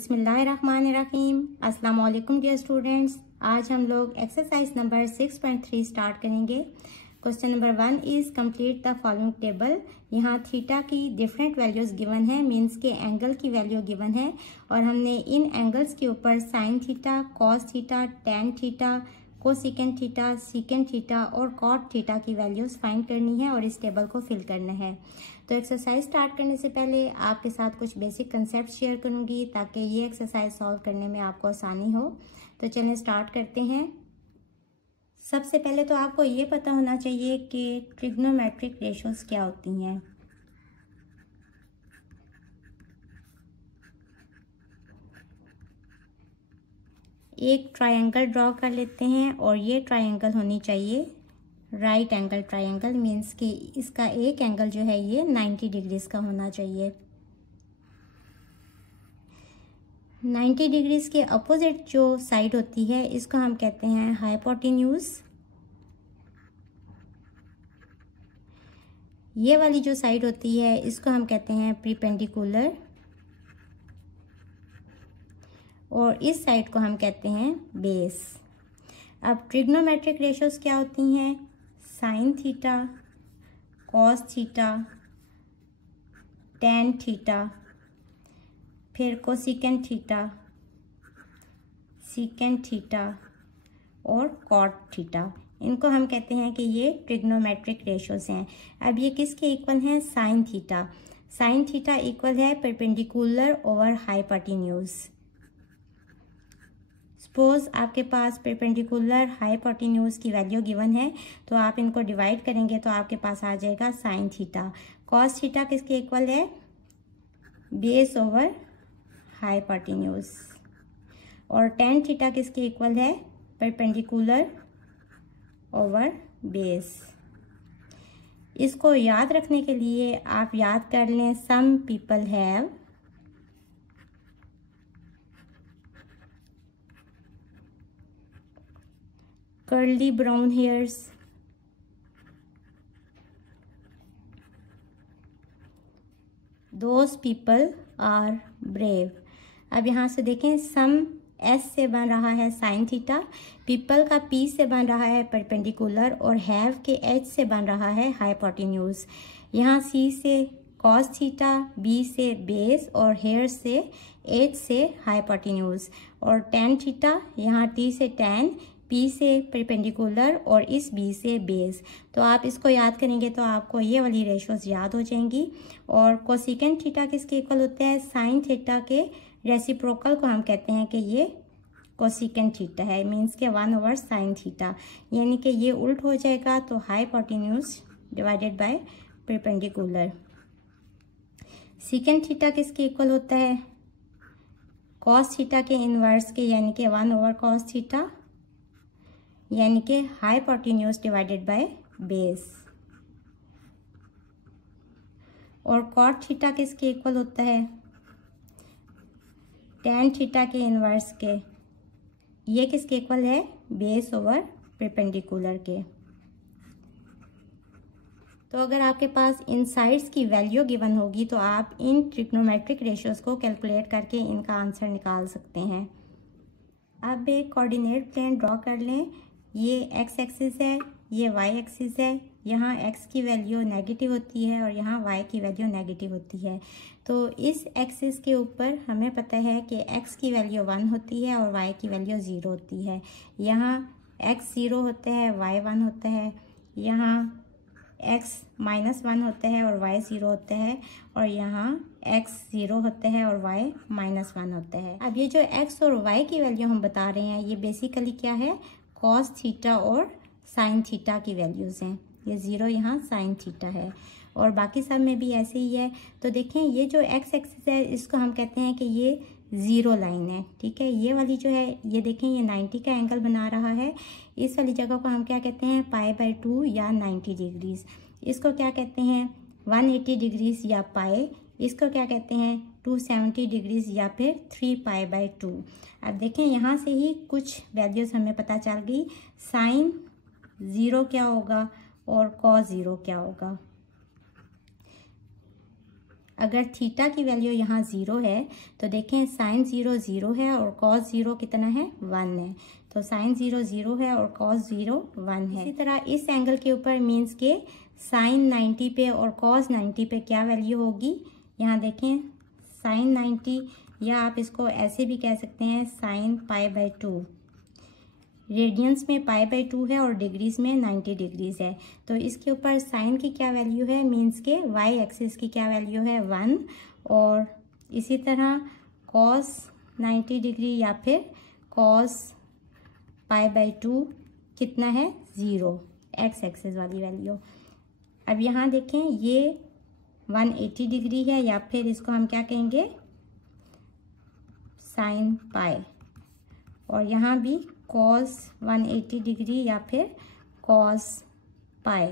बिस्मिल्लाहिर्रहमानिर्रहीम। अस्सलाम वालेकुम डियर स्टूडेंट्स। आज हम लोग एक्सरसाइज नंबर 6.3 स्टार्ट करेंगे। Question number 1 is complete the following table. यहाँ थीटा की डिफरेंट वैल्यूज गिवन है, मीन्स के एंगल की वैल्यू गिवन है और हमने इन एंगल्स के ऊपर sign theta, cos theta, tan theta, cosecant theta, secant theta और कॉट थीटा की वैल्यूज फाइंड करनी है और इस टेबल को फिल करना है। तो एक्सरसाइज स्टार्ट करने से पहले आपके साथ कुछ बेसिक कंसेप्ट शेयर करूंगी ताकि ये एक्सरसाइज सॉल्व करने में आपको आसानी हो। तो चलिए स्टार्ट करते हैं। सबसे पहले तो आपको ये पता होना चाहिए कि ट्रिग्नोमेट्रिक रेशियोज क्या होती हैं। एक ट्रायंगल ड्रॉ कर लेते हैं और ये ट्रायंगल होनी चाहिए राइट एंगल ट्रायंगल, मीन्स कि इसका एक एंगल जो है ये 90 डिग्रीज का होना चाहिए। 90 डिग्रीज के अपोजिट जो साइड होती है इसको हम कहते हैं हाइपोटेन्यूज। ये वाली जो साइड होती है इसको हम कहते हैं परपेंडिकुलर और इस साइड को हम कहते हैं बेस। अब ट्रिग्नोमेट्रिक रेशियोज क्या होती हैं? Sign theta, cos theta, tan theta, फिर कोसेकेंट थीटा, सीकेंट थीटा और कॉट थीटा। इनको हम कहते हैं कि ये ट्रिग्नोमेट्रिक रेशियोज हैं। अब ये किसके इक्वल हैं? Sine theta. Sine theta equal है परपेंडिकुलर ओवर हाइपोटेन्यूज। सपोज आपके पास परपेंडिकुलर हाइपोटेन्यूज की वैल्यू गिवन है तो आप इनको डिवाइड करेंगे तो आपके पास आ जाएगा साइन थीटा। कॉस थीटा किसके इक्वल है? Base over hypotenuse. और टेन थीटा किसके इक्वल है? Perpendicular over base. इसको याद रखने के लिए आप याद कर लें some people have curly brown hairs, those people are brave। अब यहाँ से देखें सम एस से बन रहा है साइन थीटा, पीपल का पी से बन रहा है परपेंडिकुलर और हैव के एच से बन रहा है हाइपोटेन्यूज। यहाँ सी से कॉस थीटा, बी से बेस और हेयर से एच से हाइपोटेन्यूज और टेन थीटा, यहाँ टी से टेन, पी से परपेंडिकुलर और इस बी से बेस। तो आप इसको याद करेंगे तो आपको ये वाली रेशियोज याद हो जाएंगी। और कोसेकेंट थीटा किसके इक्वल होता है? साइन थीटा के रेसिप्रोकल को हम कहते हैं कि ये कोसेकेंट थीटा है, मीन्स के 1 ओवर साइन थीटा, यानी कि ये उल्ट हो जाएगा तो hypotenuse divided by perpendicular. Secant theta किसके इक्वल होता है? कॉस थीटा के इनवर्स के, यानी कि 1 ओवर कॉस थीटा, यानी कि हाइपोटेन्यूज डिवाइडेड बाय बेस। और कॉट थीटा किसके इक्वल होता है? टेन थीटा के इनवर्स के, ये किसके इक्वल है? बेस ओवर परपेंडिकुलर के। तो अगर आपके पास इन साइड्स की वैल्यू गिवन होगी तो आप इन ट्रिग्नोमेट्रिक रेशियोज को कैलकुलेट करके इनका आंसर निकाल सकते हैं। अब एक कोऑर्डिनेट प्लेन ड्रॉ कर लें। ये एक्स एक्सिस है, ये वाई एक्सिस है। यहाँ एक्स की वैल्यू नेगेटिव होती है और यहाँ वाई की वैल्यू नेगेटिव होती है। तो इस एक्सिस के ऊपर हमें पता है कि एक्स की वैल्यू 1 होती है और वाई की वैल्यू 0 होती है। यहाँ एक्स 0 होता है, वाई 1 होता है। यहाँ एक्स -1 होता है और वाई 0 होता है और यहाँ एक्स 0 होता है और वाई -1 होता है। अब ये जो एक्स और वाई की वैल्यू हम बता रहे हैं ये बेसिकली क्या है? कॉस थीटा और साइन थीटा की वैल्यूज हैं। ये 0 यहाँ साइन थीटा है और बाकी सब में भी ऐसे ही है। तो देखें ये जो एक्स एक्सिस है इसको हम कहते हैं कि ये 0 लाइन है, ठीक है। ये वाली जो है ये देखें ये 90 का एंगल बना रहा है। इस वाली जगह को हम क्या कहते हैं? π/2 या 90 डिग्रीज। इसको क्या कहते हैं? 180 डिग्रीज या पाई। इसको क्या कहते हैं? 270 डिग्रीज या फिर 3π/2। अब देखें यहाँ से ही कुछ वैल्यूज हमें पता चल गई। साइन 0 क्या होगा और कॉस 0 क्या होगा। अगर थीटा की वैल्यू यहाँ 0 है तो देखें साइन 0 0 है और कॉस 0 कितना है 1 है। तो साइन 0 0 है और कॉस 0 1 है। इसी तरह इस एंगल के ऊपर मीन्स के साइन 90 पे और कॉस 90 पे क्या वैल्यू होगी। यहाँ देखें साइन 90, या आप इसको ऐसे भी कह सकते हैं साइन π/2। रेडियंस में π/2 है और डिग्रीज में 90 डिग्रीज है। तो इसके ऊपर साइन की क्या वैल्यू है, मीन्स के वाई एक्सिस की क्या वैल्यू है 1, और इसी तरह कॉस 90 डिग्री या फिर कॉस π/2 कितना है 0, एक्स एक्सिस वाली वैल्यू। अब यहाँ देखें ये 180 डिग्री है, या फिर इसको हम क्या कहेंगे साइन पाई, और यहाँ भी कॉस 180 डिग्री या फिर कॉस पाई।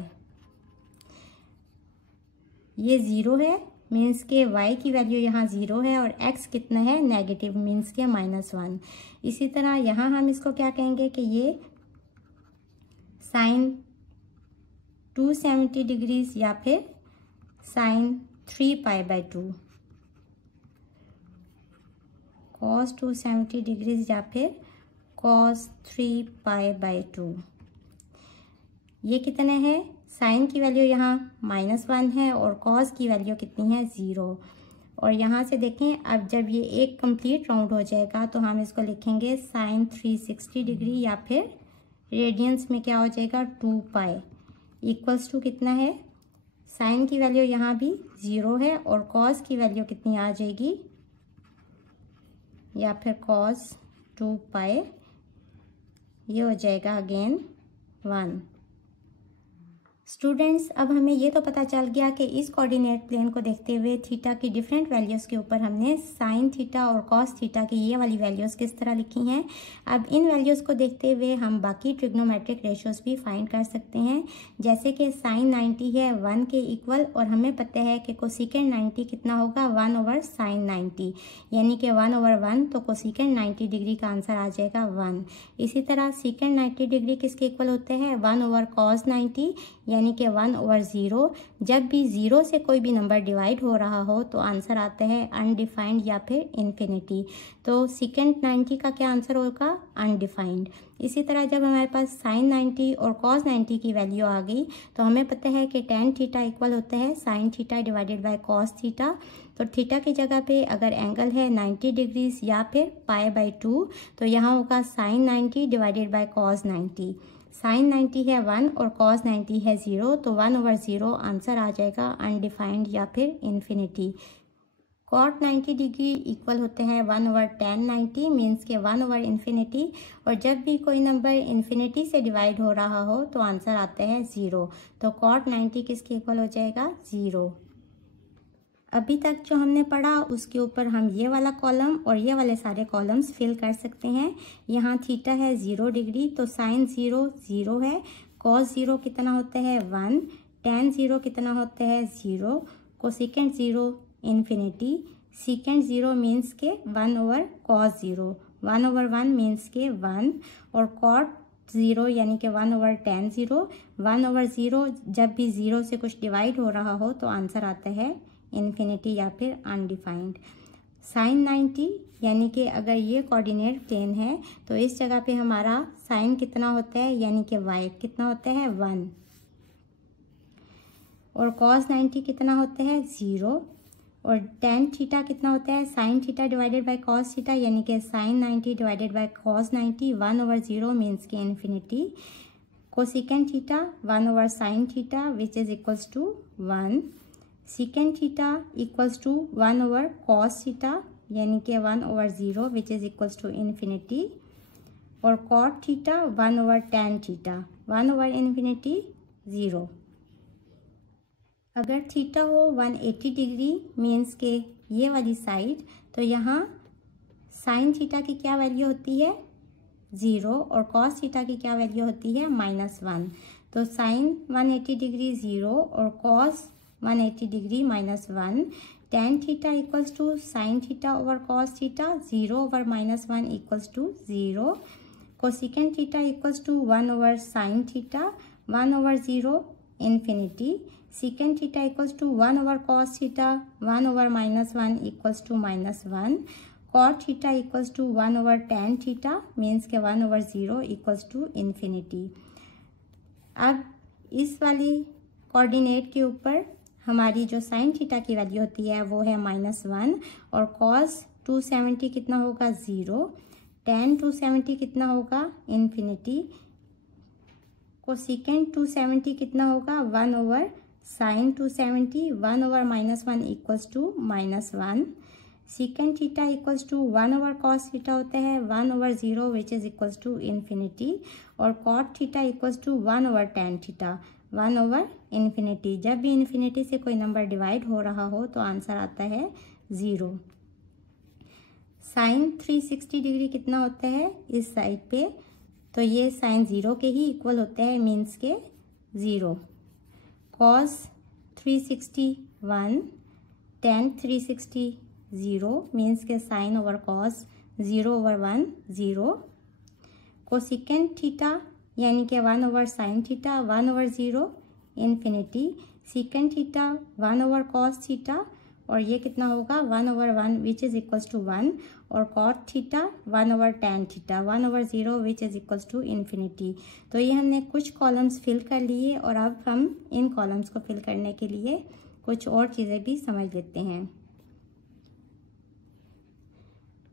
ये 0 है मीन्स के y की वैल्यू यहाँ 0 है और x कितना है नेगेटिव मीन्स के -1। इसी तरह यहाँ हम इसको क्या कहेंगे कि ये साइन 270 डिग्रीज या फिर साइन 3π/2, कॉस 270 डिग्रीज या फिर कॉस 3π/2। ये कितने हैं, साइन की वैल्यू यहाँ -1 है और कॉस की वैल्यू कितनी है 0। और यहाँ से देखें अब जब ये एक कंप्लीट राउंड हो जाएगा तो हम इसको लिखेंगे साइन 360 डिग्री या फिर रेडियंस में क्या हो जाएगा 2π इक्वल्स टू कितना है, साइन की वैल्यू यहाँ भी 0 है और कॉस की वैल्यू कितनी आ जाएगी, या फिर कॉस 2π, ये हो जाएगा अगेन 1। स्टूडेंट्स अब हमें ये तो पता चल गया कि इस कोऑर्डिनेट प्लेन को देखते हुए थीटा की डिफरेंट वैल्यूज़ के ऊपर हमने साइन थीटा और कॉस थीटा की ये वाली वैल्यूज़ किस तरह लिखी हैं। अब इन वैल्यूज़ को देखते हुए हम बाकी ट्रिग्नोमेट्रिक रेशियोज़ भी फाइंड कर सकते हैं, जैसे कि साइन 90 है 1 के इक्वल, और हमें पता है कि कोसेकेंड 90 कितना होगा 1/sin 90, यानी कि 1/1, तो कोसेकेंड 90 डिग्री का आंसर आ जाएगा 1। इसी तरह सेकेंड 90 डिग्री किसके इक्वल होते हैं 1/cos 90, यानी कि 1/0। जब भी 0 से कोई भी नंबर डिवाइड हो रहा हो तो आंसर आता है अनडिफाइंड या फिर इन्फिनिटी। तो सेकेंड 90 का क्या आंसर होगा अनडिफाइंड। इसी तरह जब हमारे पास साइन 90 और कॉस 90 की वैल्यू आ गई तो हमें पता है कि टेन थीटा इक्वल होता है sine theta divided by cos theta. तो थीटा की जगह पे अगर एंगल है 90 डिग्रीज या फिर π/2 तो यहाँ होगा sine 90 divided by cos 90। Sine 90 है 1 और कॉस 90 है 0, तो 1/0 आंसर आ जाएगा अनडिफाइंड या फिर इन्फिनिटी। कॉट 90 डिग्री इक्वल होते हैं 1/tan 90 मीन्स के 1/इन्फिनिटी, और जब भी कोई नंबर इन्फिनिटी से डिवाइड हो रहा हो तो आंसर आता है 0। तो कॉट 90 किसके इक्वल हो जाएगा 0। अभी तक जो हमने पढ़ा उसके ऊपर हम ये वाला कॉलम और ये वाले सारे कॉलम्स फिल कर सकते हैं। यहाँ थीटा है 0 डिग्री, तो साइन 0 0 है, कॉस 0 कितना होता है 1, tan 0 कितना होता है 0, कोसेकेंड 0 इन्फिनिटी, सेकेंड 0 मीन्स के 1/cos 0, 1/1 मीन्स के 1, और कॉट 0 यानी कि 1/tan 0, 1/0 जब भी 0 से कुछ डिवाइड हो रहा हो तो आंसर आता है इन्फिनिटी या फिर अनडिफाइंड। साइन 90 यानी कि अगर ये कोऑर्डिनेट प्लेन है तो इस जगह पे हमारा साइन कितना होता है यानी कि y कितना होता है 1, और कॉस 90 कितना होता है 0, और टेन थीटा कितना होता है sine theta divided by cos theta, यानी कि sine 90 divided by cos 90, 1/0 means के infinity. Cosecant theta 1/sin theta which is equals to 1, secant theta equals to 1/cos theta यानी कि 1/0 which is equals to infinity, और cot theta 1/tan theta 1/इन्फिनिटी 0। अगर theta हो 180 degree means के ये वाली साइड, तो यहाँ साइन थीटा की क्या वैल्यू होती है 0 और कॉस थीटा की क्या वैल्यू होती है -1। तो साइन 180 डिग्री 0 और cos 180 degree -1, tan theta equals to sine theta over cos theta 0/-1 equals to 0, cosecant theta equals to 1/sin theta 1/0 infinity, secant theta equals to 1 over cos theta, 1 over -1 equals to -1, cot theta equals to 1 over tan theta means के 1 over 0 equals to infinity. अब इस वाली coordinate के ऊपर हमारी जो sine theta की value होती है वो है -1 और कॉस 270 कितना होगा 0, tan 270 कितना होगा इन्फिनिटी, कोसेकेंट 270 कितना होगा 1 over sine 270, 1 over -1 equals to -1, secant theta equals to 1 over cos theta होता है 1 over 0 which is equals to infinity, और cot theta equals to 1 over tan theta 1 over infinity. जब भी इन्फिनिटी से कोई नंबर डिवाइड हो रहा हो तो आंसर आता है 0। साइन 360 डिग्री कितना होता है इस साइड पे, तो ये साइन 0 के ही इक्वल होते हैं मीन्स के 0। कॉस 360 1, tan 360 0 मीन्स के sine over cos 0 over 1 0, cosecant theta यानी कि 1 over sine theta 1 over 0 infinity, secant theta 1 over cos theta और ये कितना होगा 1 over 1 which is equals to 1, और cot theta 1 over tan theta 1 over 0 which is equals to infinity. तो ये हमने कुछ कॉलम्स फिल कर लिए और अब हम इन कॉलम्स को फिल करने के लिए कुछ और चीज़ें भी समझ लेते हैं।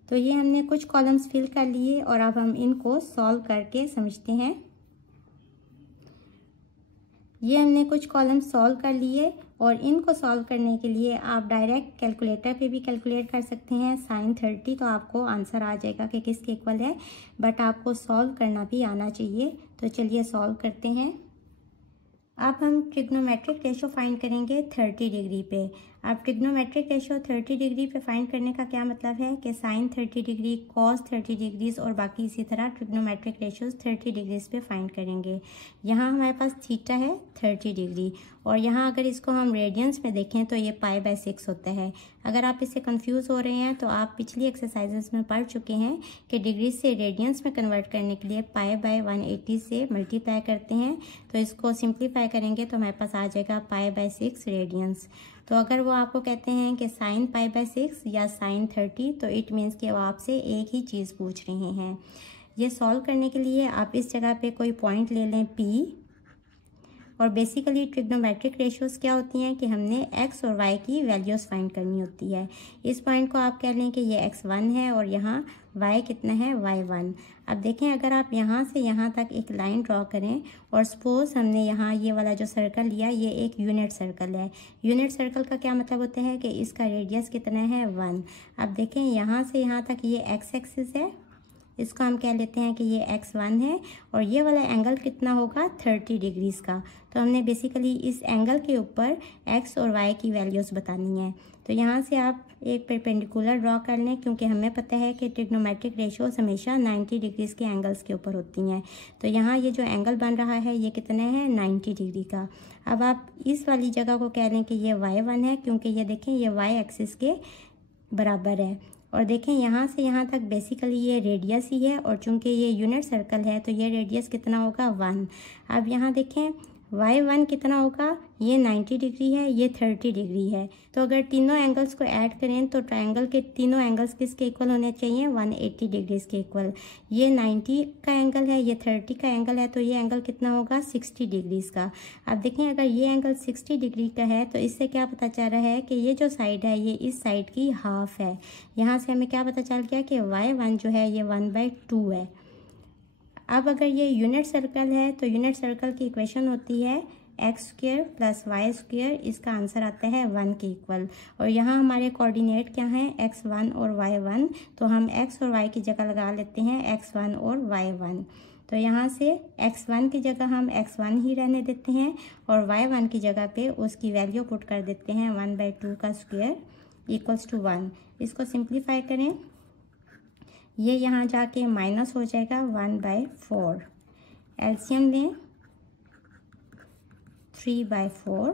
तो ये हमने कुछ कॉलम्स फिल कर लिए और अब हम इनको सॉल्व करके समझते हैं। ये हमने कुछ कॉलम्स सॉल्व कर लिए और इनको सॉल्व करने के लिए आप डायरेक्ट कैलकुलेटर पे भी कैलकुलेट कर सकते हैं। साइन 30 तो आपको आंसर आ जाएगा कि किसके इक्वल है, बट आपको सॉल्व करना भी आना चाहिए। तो चलिए सॉल्व करते हैं। अब हम ट्रिग्नोमेट्रिक रेशो फाइंड करेंगे 30 डिग्री पे। अब ट्रिग्नोमेट्रिक रेशो 30 डिग्री पे फाइंड करने का क्या मतलब है कि साइन 30 डिग्री, कॉस 30 डिग्रीज और बाकी इसी तरह ट्रिग्नोमेट्रिक रेशोज 30 डिग्रीज पे फाइंड करेंगे। यहाँ हमारे पास थीटा है 30 डिग्री और यहाँ अगर इसको हम रेडियंस में देखें तो ये π/6 होता है। अगर आप इससे कंफ्यूज हो रहे हैं तो आप पिछली एक्सरसाइजेस में पढ़ चुके हैं कि डिग्री से रेडियंस में कन्वर्ट करने के लिए π/180 से मल्टीप्लाई करते हैं। तो इसको सिंप्लीफाई करेंगे तो हमारे पास आ जाएगा π/6 रेडियंस। तो अगर वो आपको कहते हैं कि साइन π/6 या साइन 30 तो इट मीन्स कि वो आपसे एक ही चीज़ पूछ रहे हैं। ये सॉल्व करने के लिए आप इस जगह पे कोई पॉइंट ले लें P, और बेसिकली ट्रिग्नोमेट्रिक रेशियोज क्या होती हैं कि हमने x और y की वैल्यूज़ फाइंड करनी होती है। इस पॉइंट को आप कह लें कि ये x1 है और यहाँ y कितना है y1। अब देखें अगर आप यहाँ से यहाँ तक एक लाइन ड्रॉ करें और सपोज हमने यहाँ ये वाला जो सर्कल लिया ये एक यूनिट सर्कल है। यूनिट सर्कल का क्या मतलब होता है कि इसका रेडियस कितना है 1। अब देखें यहाँ से यहाँ तक ये x एक्सिस है, इसको हम कह लेते हैं कि ये x1 है और ये वाला एंगल कितना होगा 30 डिग्रीज का। तो हमने बेसिकली इस एंगल के ऊपर x और y की वैल्यूज़ बतानी है। तो यहाँ से आप एक परपेंडिकुलर ड्रॉ कर लें क्योंकि हमें पता है कि ट्रिग्नोमेट्रिक रेशियोज हमेशा 90 डिग्रीज के एंगल्स के ऊपर होती हैं। तो यहाँ ये जो एंगल बन रहा है ये कितना है 90 डिग्री का। अब आप इस वाली जगह को कह लें कि ये y1 है क्योंकि ये देखें ये y एक्सिस के बराबर है। और देखें यहाँ से यहाँ तक बेसिकली ये रेडियस ही है और चूंकि ये यूनिट सर्कल है तो ये रेडियस कितना होगा 1। अब यहाँ देखें y1 कितना होगा, ये 90 डिग्री है, ये 30 डिग्री है। तो अगर तीनों एंगल्स को ऐड करें तो ट्रायंगल के तीनों एंगल्स किसके इक्वल होने चाहिए 180 डिग्रीज के इक्वल। ये 90 का एंगल है, ये 30 का एंगल है, तो ये एंगल कितना होगा 60 डिग्रीज का। अब देखें अगर ये एंगल 60 डिग्री का है तो इससे क्या पता चल रहा है कि ये जो साइड है ये इस साइड की हाफ है। यहाँ से हमें क्या पता चल गया कि y1 जो है ये 1/2 है। अब अगर ये यूनिट सर्कल है तो यूनिट सर्कल की इक्वेशन होती है x² + y², इसका आंसर आता है 1 के इक्वल। और यहाँ हमारे कोऑर्डिनेट क्या हैं x1 और y1, तो हम x और y की जगह लगा लेते हैं x1 और y1। तो यहाँ से x1 की जगह हम x1 ही रहने देते हैं और y1 की जगह पे उसकी वैल्यू पुट कर देते हैं 1/2 का स्क्वायर इक्वल्स टू 1। इसको सिंप्लीफाई करें, ये यहाँ जाके माइनस हो जाएगा 1/4। एलसीएम लें 3/4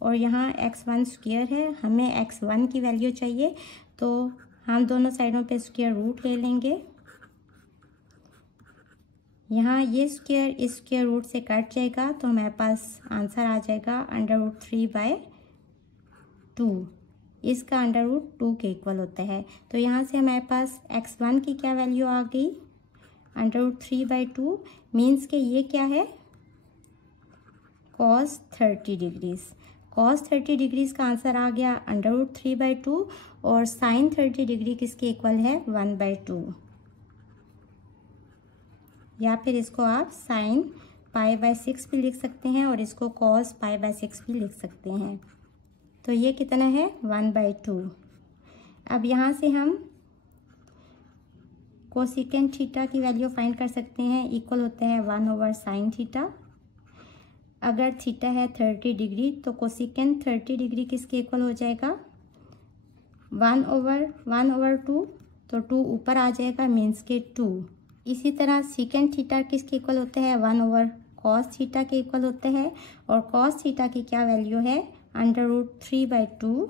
और यहाँ x1 स्क्वायर है, हमें x1 की वैल्यू चाहिए तो हम दोनों साइडों पे स्क्वायर रूट ले लेंगे। यहाँ ये स्क्वायर इस स्क्वायर रूट से कट जाएगा तो हमारे पास आंसर आ जाएगा √3/2। इसका √2 के इक्वल होता है। तो यहाँ से हमारे पास x1 की क्या वैल्यू आ गई, √3/2 मीन्स के ये क्या है, cos 30 डिग्रीज। cos 30 डिग्रीज का आंसर आ गया √3/2 और sin 30 डिग्री किसके इक्वल है, 1/2। या फिर इसको आप sin π/6 भी लिख सकते हैं और इसको cos π/6 भी लिख सकते हैं। तो ये कितना है, 1/2। अब यहाँ से हम कोसिकेंट थीटा की वैल्यू फाइंड कर सकते हैं, इक्वल होता है 1/sin थीटा। अगर थीटा है 30 डिग्री तो कोसिकेंट 30 डिग्री किसके इक्वल हो जाएगा, 1/2। तो 2 ऊपर आ जाएगा मीन्स के 2। इसी तरह सीकेंट थीटा किसके इक्वल होता है, 1/cos थीटा के इक्वल होता है। और cos थीटा की क्या वैल्यू है, √3/2।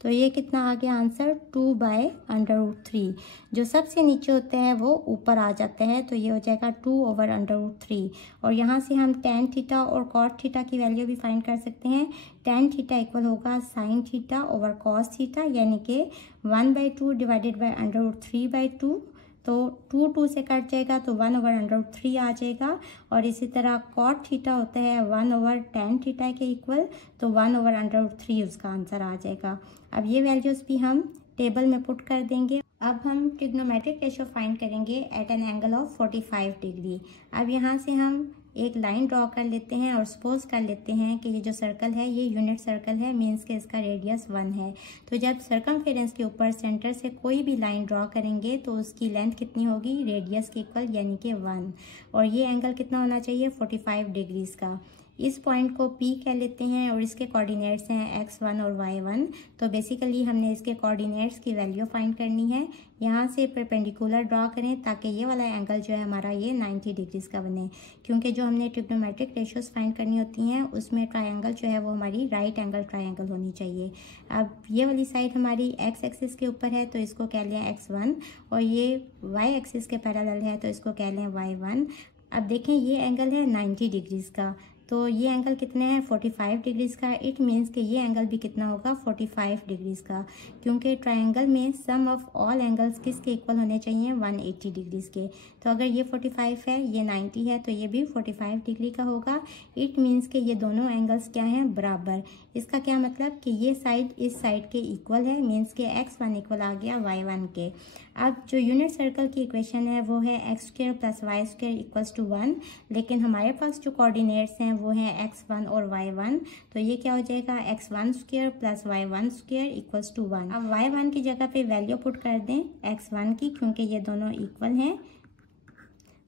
तो ये कितना आ गया आंसर, 2/√3। जो सबसे नीचे होते हैं वो ऊपर आ जाते हैं, तो ये हो जाएगा 2/√3। और यहाँ से हम tan थीटा और cot थीटा की वैल्यू भी फाइंड कर सकते हैं। tan थीटा इक्वल होगा sin theta over cos theta, यानी कि 1/2 डिवाइडेड बाई √3/2। तो 2 से कट जाएगा तो 1/√3 आ जाएगा। और इसी तरह cot थीटा होता है 1/tan थीटा के इक्वल, तो 1/√3 उसका आंसर आ जाएगा। अब ये वैल्यूज़ भी हम टेबल में पुट कर देंगे। अब हम ट्रिग्नोमेट्रिक रेशियो फाइंड करेंगे at an angle of 45 degree. अब यहाँ से हम एक लाइन ड्रॉ कर लेते हैं और सपोज कर लेते हैं कि ये जो सर्कल है ये यूनिट सर्कल है, मीन्स के इसका रेडियस 1 है। तो जब सर्कमफेरेंस के ऊपर सेंटर से कोई भी लाइन ड्रॉ करेंगे तो उसकी लेंथ कितनी होगी, रेडियस के इक्वल, यानी कि 1। और ये एंगल कितना होना चाहिए, 45 डिग्रीज का। इस पॉइंट को P कह लेते हैं और इसके कोऑर्डिनेट्स हैं x1 और y1। तो बेसिकली हमने इसके कोऑर्डिनेट्स की वैल्यू फाइंड करनी है। यहाँ से परपेंडिकुलर ड्रॉ करें ताकि ये वाला एंगल जो है हमारा ये 90 डिग्रीज का बने, क्योंकि जो हमने ट्रिग्नोमेट्रिक रेशियोज फाइंड करनी होती हैं उसमें ट्रायंगल जो है वो हमारी राइट एंगल ट्रायंगल होनी चाहिए। अब ये वाली साइड हमारी x एक्सिस के ऊपर है तो इसको कह लें x1, और ये y एक्सिस के पैरेलल है तो इसको कह लें y1। अब देखें ये एंगल है 90 डिग्रीज का, तो ये एंगल कितने हैं, 45 डिग्रीज का। इट मीन्स कि ये एंगल भी कितना होगा, 45 डिग्रीज का, क्योंकि ट्रायंगल में सम ऑफ ऑल एंगल्स किसके इक्वल होने चाहिए, 180 डिग्रीज के। तो अगर ये 45 है, ये 90 है, तो ये भी 45 डिग्री का होगा। इट मीन्स कि ये दोनों एंगल्स क्या हैं, बराबर। इसका क्या मतलब कि ये साइड इस साइड के इक्वल है, मीन्स के x1 इक्वल आ गया y1 के। अब जो यूनिट सर्कल की इक्वेशन है वो है x² + y² = 1, लेकिन हमारे पास जो कोऑर्डिनेट्स हैं वो हैं x1 और y1। तो ये क्या हो जाएगा, x1² + y1² = 1। अब y1 की जगह पे वैल्यू पुट कर दें x1 की, क्योंकि ये दोनों इक्वल हैं।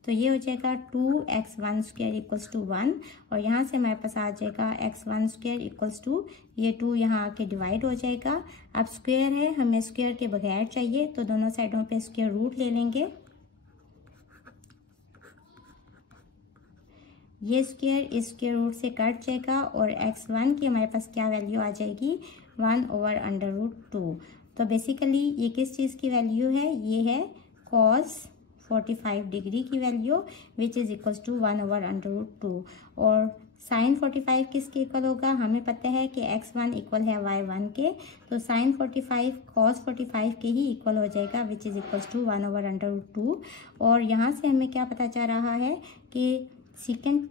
तो ये हो जाएगा 2x1² = 1, और यहाँ से हमारे पास आ जाएगा x1² = ये 2 यहाँ आके डिवाइड हो जाएगा। अब स्क्वायर है, हमें स्क्वायर के बगैर चाहिए, तो दोनों साइडों पे स्क्वायर रूट ले लेंगे। ये स्क्वायर इस स्क्वायर रूट से कट जाएगा और x1 की हमारे पास क्या वैल्यू आ जाएगी, 1/√2। तो बेसिकली ये किस चीज़ की वैल्यू है, ये है cos 45 डिग्री की value, which is equals to 1/√2। और साइन 45 किसके इक्वल होगा, हमें पता है कि x1 इक्वल है y1 के, तो साइन 45 cos 45 के ही इक्वल हो जाएगा, विच इज़ इक्वल्स टू 1/√2। और यहाँ से हमें क्या पता चल रहा है कि सेकेंड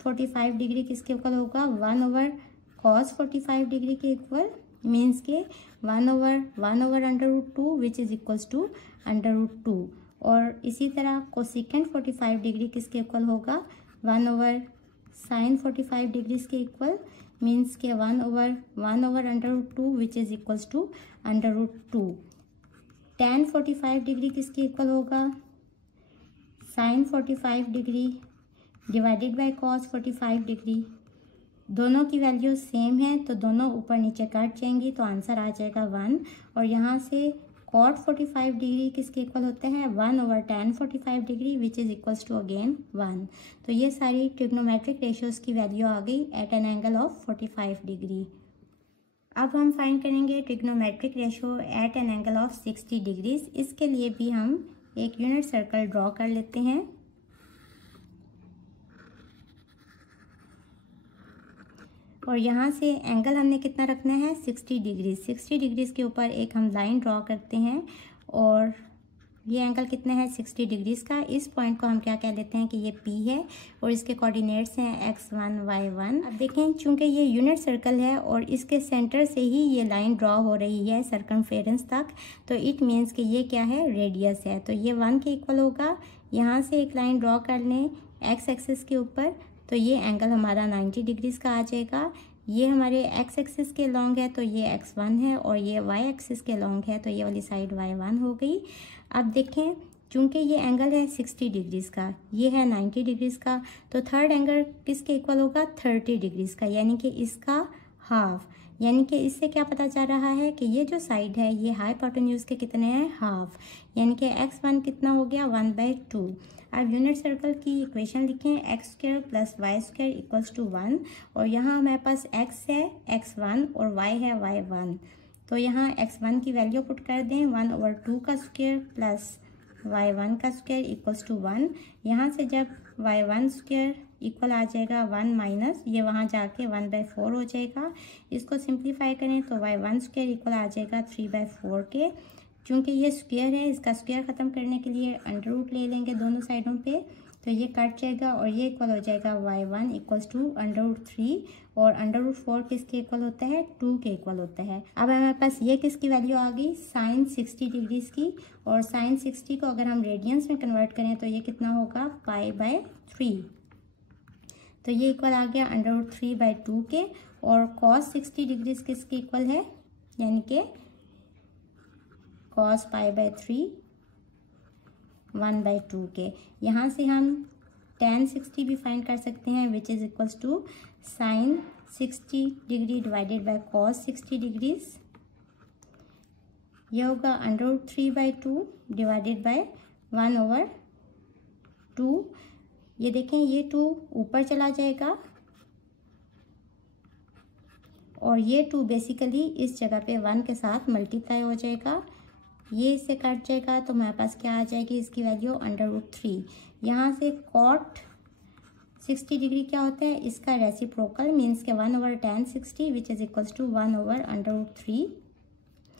45 डिग्री किसके इक्वल होगा, 1/cos 45 डिग्री के इक्वल, मीन्स के 1/√2 विच इज़ इक्वल्स टू √2। और इसी तरह कोसेकेंट 45 डिग्री किसके इक्वल होगा, 1/sin 45 डिग्रीज के इक्वल, मीन्स के 1/√2 which is equals to √2। tan 45 degree किसके इक्वल होगा, sin 45 degree divided by cos 45 degree. दोनों की वैल्यू सेम है तो दोनों ऊपर नीचे कट जाएंगी, तो आंसर आ जाएगा 1। और यहाँ से cot 45 डिग्री किसके इक्वल होते हैं, 1/tan 45 degree which is equals to again 1। तो ये सारी ट्रिग्नोमेट्रिक रेशियोज की वैल्यू आ गई at an angle of 45 degree. अब हम फाइंड करेंगे trigonometric ratio at an angle of 60 degrees. इसके लिए भी हम एक यूनिट सर्कल ड्रॉ कर लेते हैं। और यहाँ से एंगल हमने कितना रखना है, 60 डिग्री। 60 डिग्रीज़ के ऊपर एक हम लाइन ड्रॉ करते हैं और ये एंगल कितना है, 60 डिग्रीज़ का। इस पॉइंट को हम क्या कह लेते हैं कि ये P है और इसके कोऑर्डिनेट्स हैं x1 y1। अब देखें, चूंकि ये यूनिट सर्कल है और इसके सेंटर से ही ये लाइन ड्रॉ हो रही है सर्कमफेरेंस तक, तो इट मीन्स कि ये क्या है, रेडियस है। तो ये 1 के इक्वल होगा। यहाँ से एक लाइन ड्रॉ कर लें x एक्सिस के ऊपर, तो ये एंगल हमारा 90 डिग्रीज़ का आ जाएगा। ये हमारे x एक्सिस के लॉन्ग है तो ये x1 है और ये y एक्सिस के लॉन्ग है तो ये वाली साइड y1 हो गई। अब देखें, चूंकि ये एंगल है 60 डिग्रीज़ का, ये है 90 डिग्रीज़ का, तो थर्ड एंगल किसके इक्वल होगा, 30 डिग्रीज़ का, यानी कि इसका हाफ। यानी कि इससे क्या पता चल रहा है कि ये जो साइड है ये हाइपोटेन्यूज के कितने हैं, हाफ। यानी कि x1 कितना हो गया, 1/2। अब यूनिट सर्कल की इक्वेशन लिखें, x² + y² = 1। और यहाँ हमारे पास x है x1 और y है y1। तो यहाँ x1 की वैल्यू पुट कर दें, 1/2 का स्क्वायर प्लस y1 का स्क्वायर इक्वल्स टू 1। यहाँ से जब y1 स्क्वायर इक्वल आ जाएगा 1 माइनस ये वहाँ जाके 1/4 हो जाएगा। इसको सिंप्लीफाई करें तो y1 स्क्वायर इक्वल आ जाएगा 3/4 के। चूँकि ये स्क्वायर है, इसका स्क्वायर ख़त्म करने के लिए अंडर रूट ले लेंगे दोनों साइडों पे, तो ये कट जाएगा और ये इक्वल हो जाएगा y1 = √3। और √4 किसके इक्वल होता है, 2 के इक्वल होता है। अब हमारे पास ये किसकी वैल्यू आ गई, sin 60 डिग्रीज़ की। और sin 60 को अगर हम रेडियंस में कन्वर्ट करें तो ये कितना होगा, π/3। तो ये इक्वल आ गया √3/2 के। और cos 60 डिग्रीज़ किसके इक्वल है, यानी कि cos π/3 1/2 के। यहाँ से हम tan 60 भी फाइंड कर सकते हैं, which is equals to sin 60 degree divided by cos 60 degrees. यह होगा √3/2 डिवाइडेड बाय 1/2। ये देखें, ये 2 ऊपर चला जाएगा और ये 2 बेसिकली इस जगह पे 1 के साथ मल्टीप्लाई हो जाएगा। ये इससे कट जाएगा तो हमारे पास क्या आ जाएगी, इसकी वैल्यू √3। यहाँ से cot 60 डिग्री क्या होता है, इसका रेसिप्रोकल मीन्स के 1/tan 60 which is equals to 1/√3।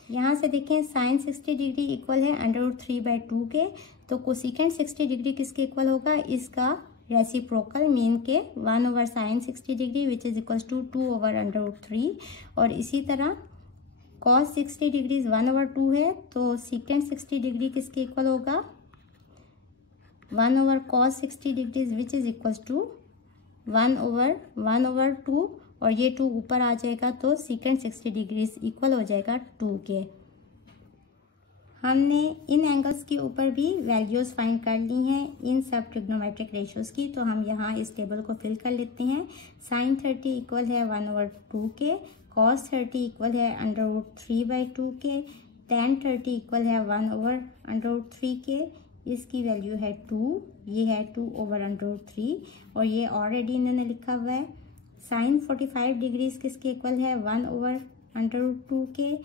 यहाँ से देखें sin 60 डिग्री इक्वल है √3/2 के, तो कोसिकेंट 60 डिग्री किसके इक्वल होगा, इसका रेसिप्रोकल मीन के 1/sin 60 degree which is equals to 2/√3। और इसी तरह cos 60 डिग्रीज 1/2 है, तो सीकेंट 60 डिग्री किसके इक्वल होगा, 1/cos 60 degrees which is equals to 1/1/2। और ये 2 ऊपर आ जाएगा तो सीकेंट 60 डिग्रीज इक्वल हो जाएगा 2 के। हमने इन एंगल्स के ऊपर भी वैल्यूज़ फाइंड कर ली हैं इन सब ट्रिग्नोमेट्रिक रेशियोज़ की, तो हम यहाँ इस टेबल को फिल कर लेते हैं। sin 30 इक्वल है 1/2 के, cos 30 इक्वल है √3/2 के, tan 30 इक्वल है 1/√3 के, इसकी वैल्यू है 2, ये है 2/√3 और ये ऑलरेडी इन्होंने लिखा हुआ है। sin 45 डिग्रीज किसके इक्वल है, 1/√2 के,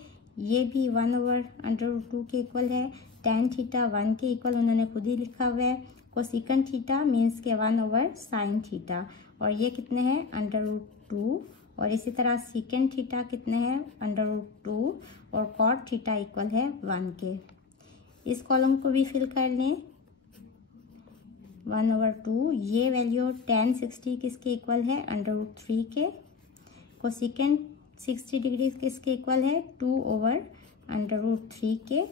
ये भी 1/√2 के इक्वल है। tan थीटा 1 के इक्वल उन्होंने खुद ही लिखा हुआ है। कोसिकेंट थीटा मीन्स के 1/sin थीटा, और ये कितने हैं, √2। और इसी तरह सीकेंट थीटा कितने हैं, √2। और cot थीटा इक्वल है 1 के। इस कॉलम को भी फिल कर लें, 1/2। ये वैल्यू tan 60 किसके इक्वल है, √3 के। कोसिकेंट 60 डिग्री किसके इक्वल है, 2/√3 के।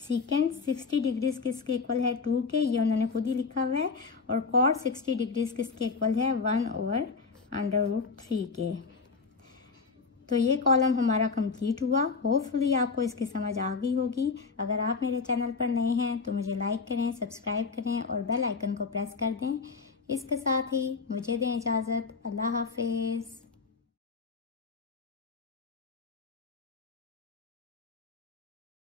सीकेंट 60 डिग्रीज किसके इक्वल है, 2 के, ये उन्होंने खुद ही लिखा हुआ है। और cot 60 डिग्रीज किसके इक्वल है, 1/√3 के। तो ये कॉलम हमारा कंप्लीट हुआ। होपफुली आपको इसकी समझ आ गई होगी। अगर आप मेरे चैनल पर नए हैं तो मुझे लाइक करें, सब्सक्राइब करें और बेल आइकन को प्रेस कर दें। इसके साथ ही मुझे दें इजाज़त। अल्लाह हाफिज़।